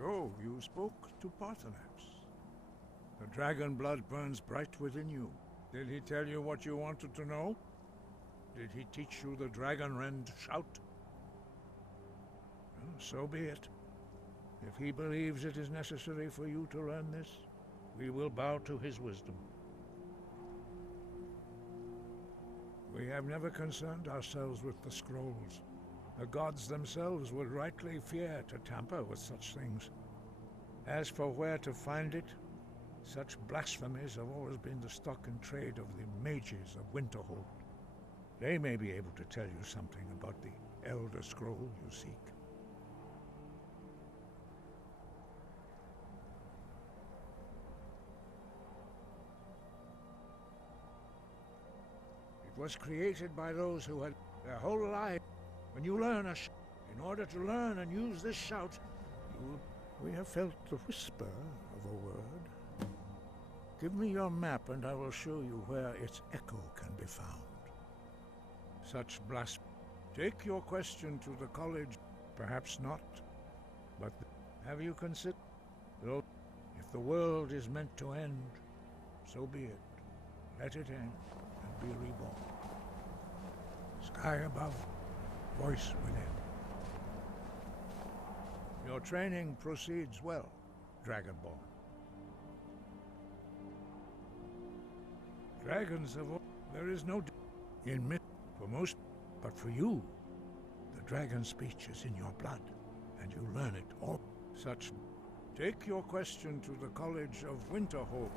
So, you spoke to Paarthurnax. The dragon blood burns bright within you. Did he tell you what you wanted to know? Did he teach you the dragon rend shout? Well, so be it. If he believes it is necessary for you to learn this, we will bow to his wisdom. We have never concerned ourselves with the scrolls. The gods themselves would rightly fear to tamper with such things. As for where to find it, such blasphemies have always been the stock and trade of the mages of Winterhold. They may be able to tell you something about the Elder Scroll you seek. It was created by those who had their whole life. When you learn in order to learn and use this shout, we have felt the whisper of a word. Give me your map and I will show you where its echo can be found. Such blasphemy. Take your question to the college. Perhaps not. But have you considered? Though, if the world is meant to end, so be it. Let it end and be reborn. Sky above, voice within. Your training proceeds well, Dragonborn. Dragons of all, there is no in myth for most, but for you, the dragon speech is in your blood, and you learn it all. Such, take your question to the College of Winterhold.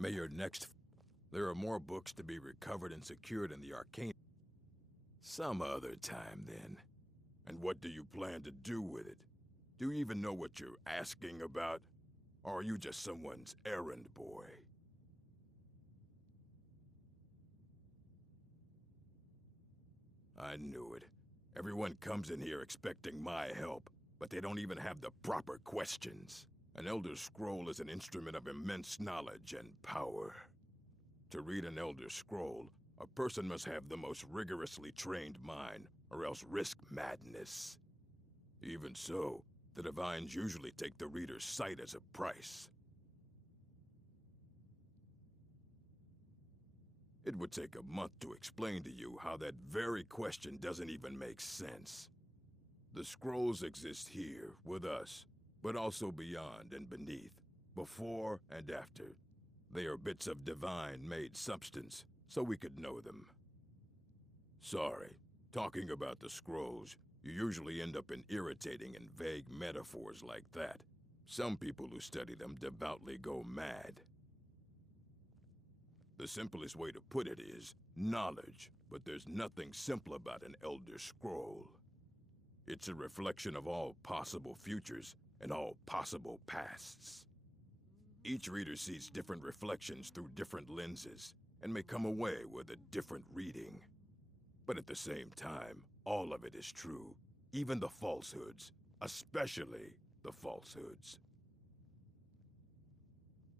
May your next... There are more books to be recovered and secured in the arcane. Some other time, then. And what do you plan to do with it? Do you even know what you're asking about? Or are you just someone's errand boy? I knew it. Everyone comes in here expecting my help, but they don't even have the proper questions. An Elder Scroll is an instrument of immense knowledge and power. To read an Elder Scroll, a person must have the most rigorously trained mind, or else risk madness. Even so, the Divines usually take the reader's sight as a price. It would take a month to explain to you how that very question doesn't even make sense. The scrolls exist here, with us, but also beyond and beneath, before and after. They are bits of divine-made substance, so we could know them. Sorry, talking about the scrolls, you usually end up in irritating and vague metaphors like that. Some people who study them devoutly go mad. The simplest way to put it is knowledge, but there's nothing simple about an Elder Scroll. It's a reflection of all possible futures and all possible pasts. Each reader sees different reflections through different lenses and may come away with a different reading. But at the same time, all of it is true, even the falsehoods, especially the falsehoods.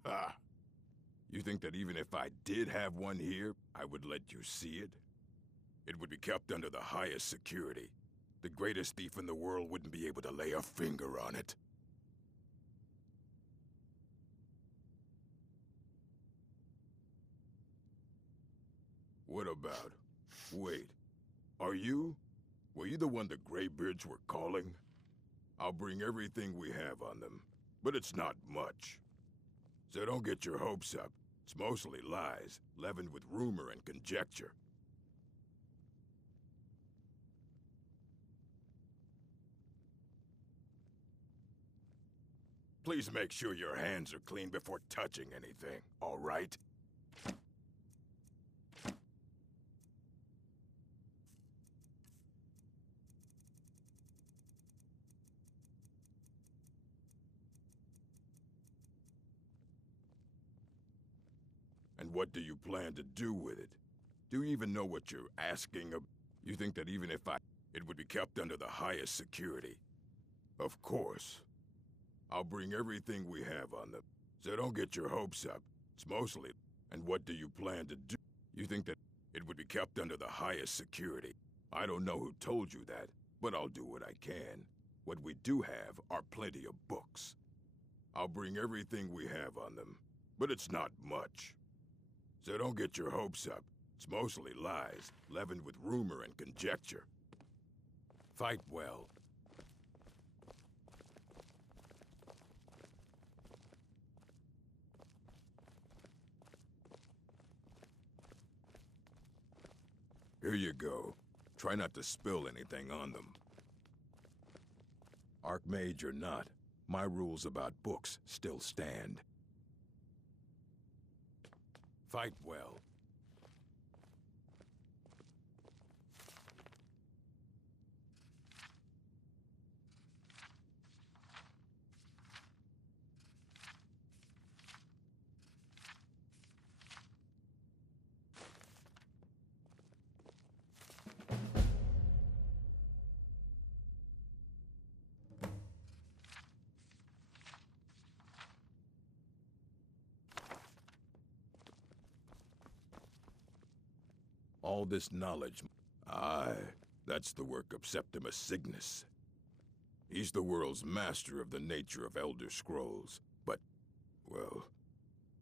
Ah, you think that even if I did have one here, I would let you see it? It would be kept under the highest security. The greatest thief in the world wouldn't be able to lay a finger on it. What about? Wait, are you? Were you the one the Greybeards were calling? I'll bring everything we have on them, but it's not much. So don't get your hopes up. It's mostly lies, leavened with rumor and conjecture. Please make sure your hands are clean before touching anything, all right? And what do you plan to do with it? Do you even know what you're asking of? You think that even if it would be kept under the highest security? Of course. I'll bring everything we have on them. So don't get your hopes up. It's mostly... And what do you plan to do? You think that it would be kept under the highest security? I don't know who told you that, but I'll do what I can. What we do have are plenty of books. I'll bring everything we have on them, but it's not much. So don't get your hopes up. It's mostly lies, leavened with rumor and conjecture. Fight well. Here you go. Try not to spill anything on them. Archmage or not, my rules about books still stand. Fight well. All this knowledge... Aye, that's the work of Septimus Cygnus. He's the world's master of the nature of Elder Scrolls, but, well,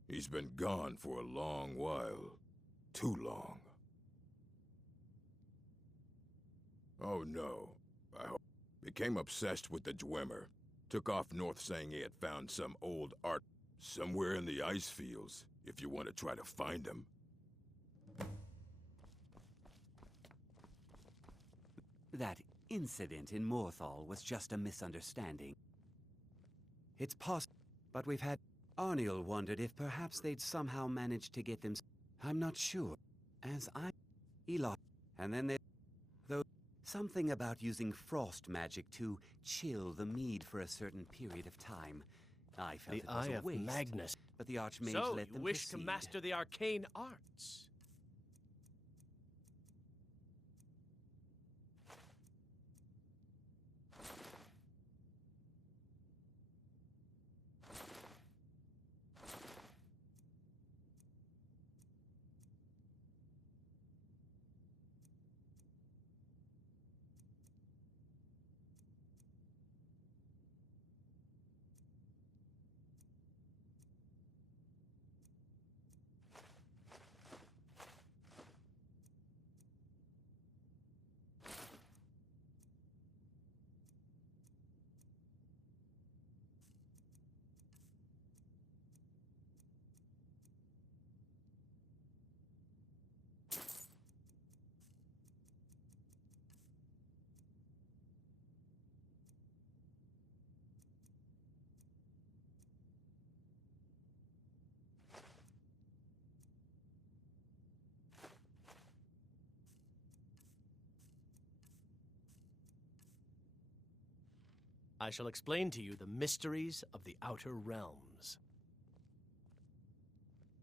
he's been gone for a long while. Too long. Oh no, I hope... Became obsessed with the Dwemer. Took off north saying he had found some old art somewhere in the ice fields, if you want to try to find him. That incident in Morthal was just a misunderstanding. It's possible, but we've had... Arniel wondered if perhaps they'd somehow managed to get them... I'm not sure. As I... Elot... And then there... Though... Something about using frost magic to chill the mead for a certain period of time. I felt it was a waste, Magnus. but the Archmage So, let them you wish proceed. to master the arcane arts? I shall explain to you the mysteries of the Outer Realms.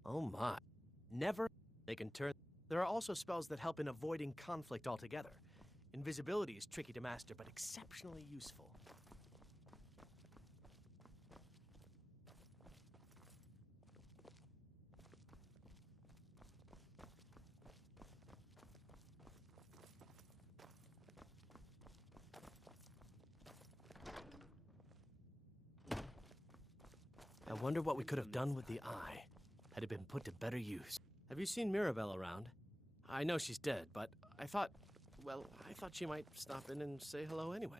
Oh my. Never. They can turn. There are also spells that help in avoiding conflict altogether. Invisibility is tricky to master, but exceptionally useful. I wonder what we could have done with the eye, had it been put to better use. Have you seen Mirabelle around? I know she's dead, but I thought she might stop in and say hello anyway.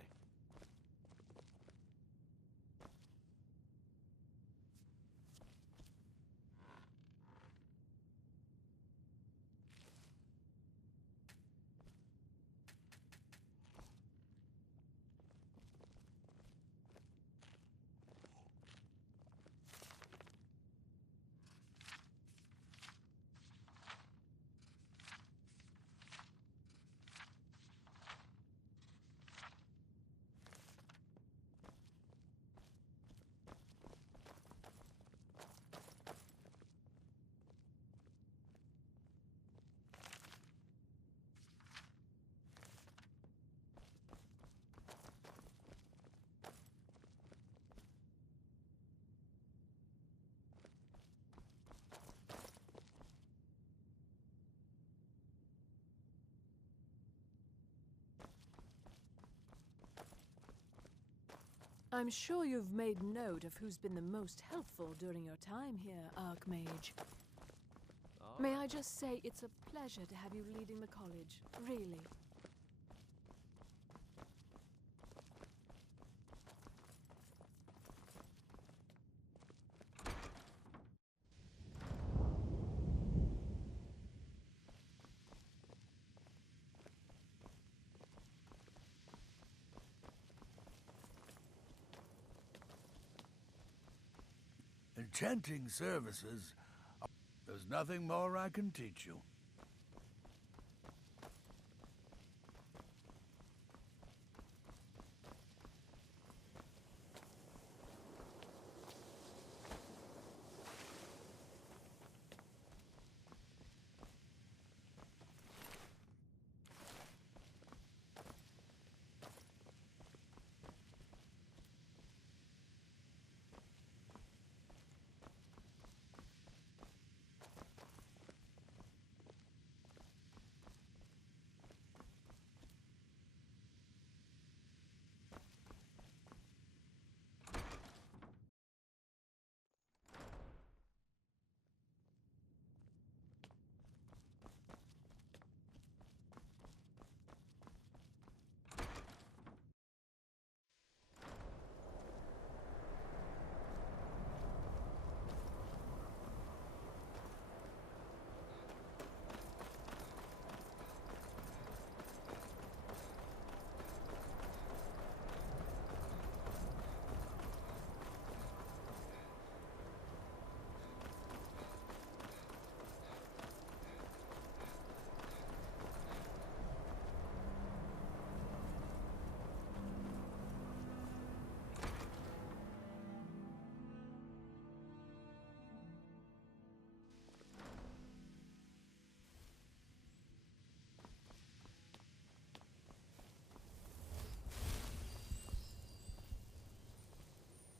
I'm sure you've made note of who's been the most helpful during your time here, Archmage. May I just say it's a pleasure to have you leading the college, really. Enchanting services. There's nothing more I can teach you.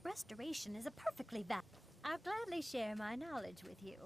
Restoration is a perfectly valid. I'll gladly share my knowledge with you.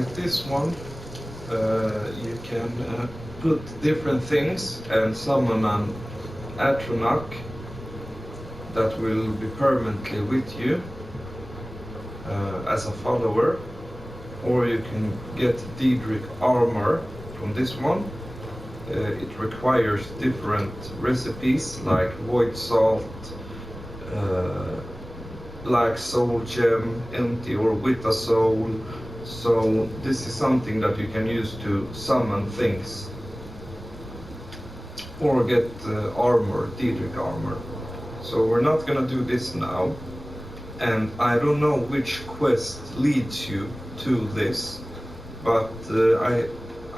with this one, you can put different things and summon an ATRONACH that will be permanently with you as a follower, or you can get DEADRIC armor from this one. It requires different recipes like void salt, black soul gem, empty or with a soul. So this is something that you can use to summon things or get armor, DEADRIC armor. So we're not gonna do this now, and I don't know which quest leads you to this, but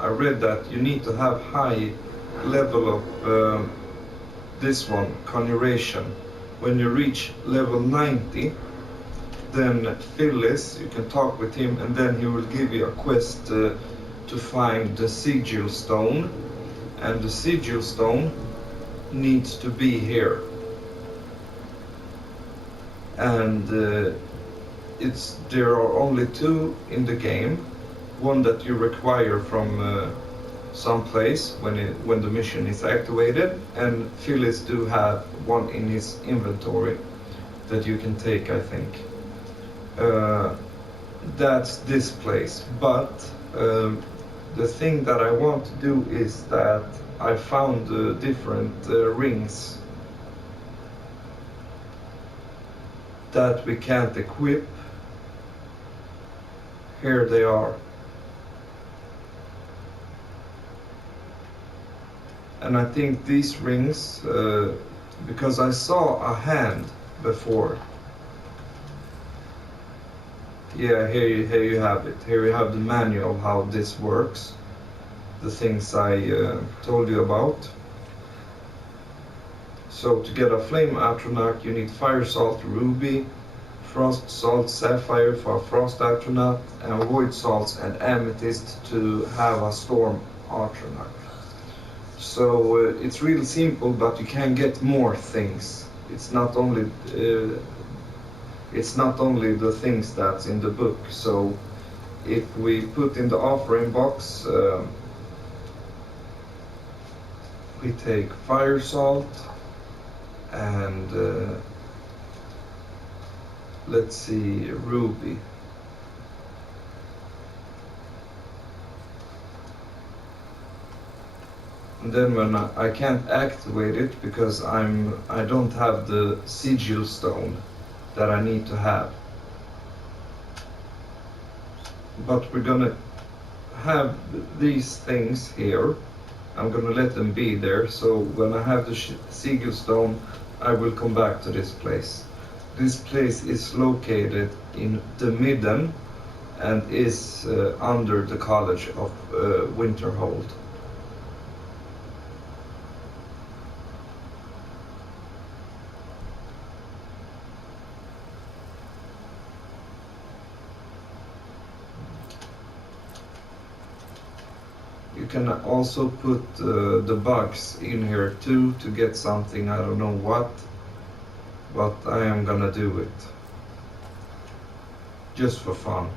I read that you need to have high level of this one, conjuration. When you reach level 90, then Phyllis, you can talk with him, and then he will give you a quest to find the sigil stone, and the sigil stone needs to be here. And there are only 2 in the game. One that you require from some place when the mission is activated, and Phyllis do have one in his inventory that you can take, I think. That's this place, but the thing that I want to do is that I found different rings that we can't equip. Here they are. And I think these rings, because I saw a hand before. Yeah, here you have it. Here you have the manual how this works. The things I told you about. So to get a flame ATRONACH, you need fire salt ruby, frost salt sapphire for a frost ATRONACH, and void salts and amethyst to have a storm ATRONACH. So it's really simple, but you can get more things. It's not only the things that's in the book. So if we put in the offering box, we take fire salt and let's see, ruby. And then when I can't activate it because I don't have the sigil stone that I need to have. But we're gonna have these things here. I'm gonna let them be there. So when I have the sigil stone, I will come back to this place. This place is located in the MIDDEN and is under the College of WINTERHOLD. You can also put the bugs in here too to get something, I don't know what, but I am gonna do it just for fun.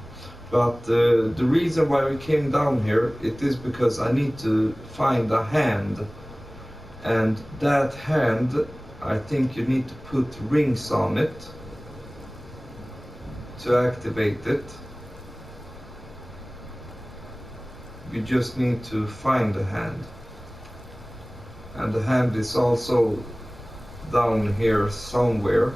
But the reason why we came down here, it is because I need to find a hand, and that hand, I think you need to put rings on it to activate it. You just need to find the hand, and the hand is also down here somewhere.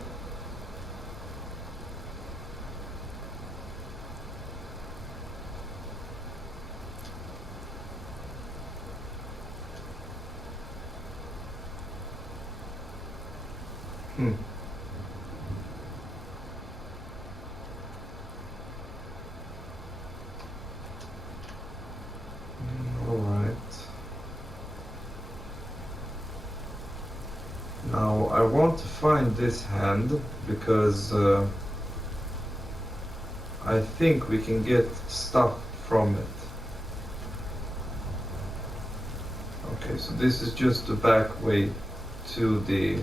Now I want to find this hand because I think we can get stuff from it. Okay, so this is just the back way to the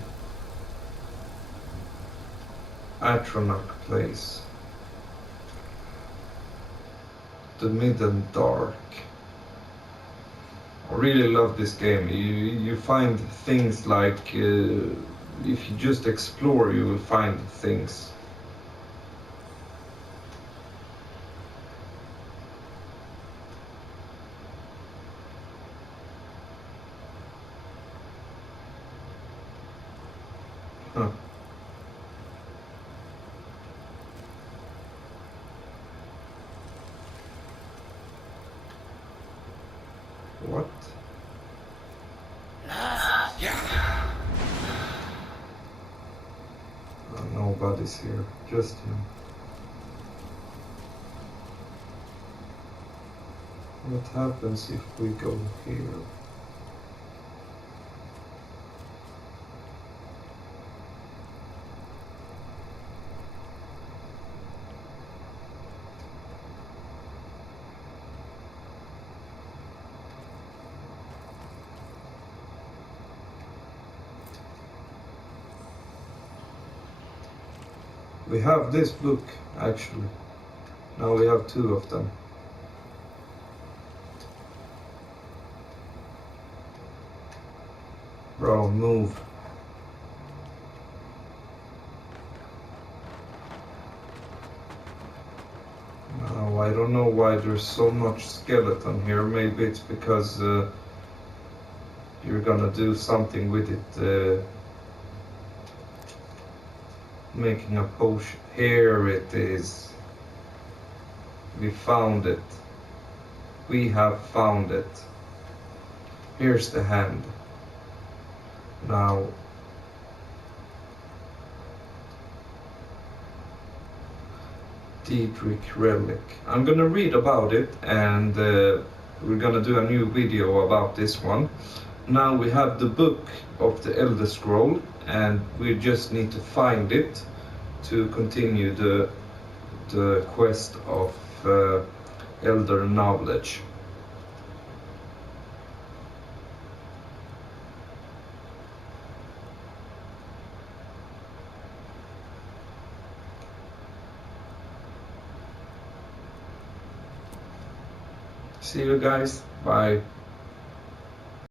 ATRONACH place. the Midden Dark. I really love this game. You find things like, if you just explore, you will find things. Huh. What? Nobody's here, just him. What happens if we go here? We have this book, actually. Now we have 2 of them. Bro, move. Now, I don't know why there's so much skeleton here. Maybe it's because you're gonna do something with it. Making a potion. Here it is. We found it. We have found it. Here's the hand. Now, DEADRIC relic. I'm gonna read about it, and we're gonna do a new video about this one. Now we have the book of the Elder Scroll, and we just need to find it to continue the quest of Elder Knowledge. See you guys. Bye.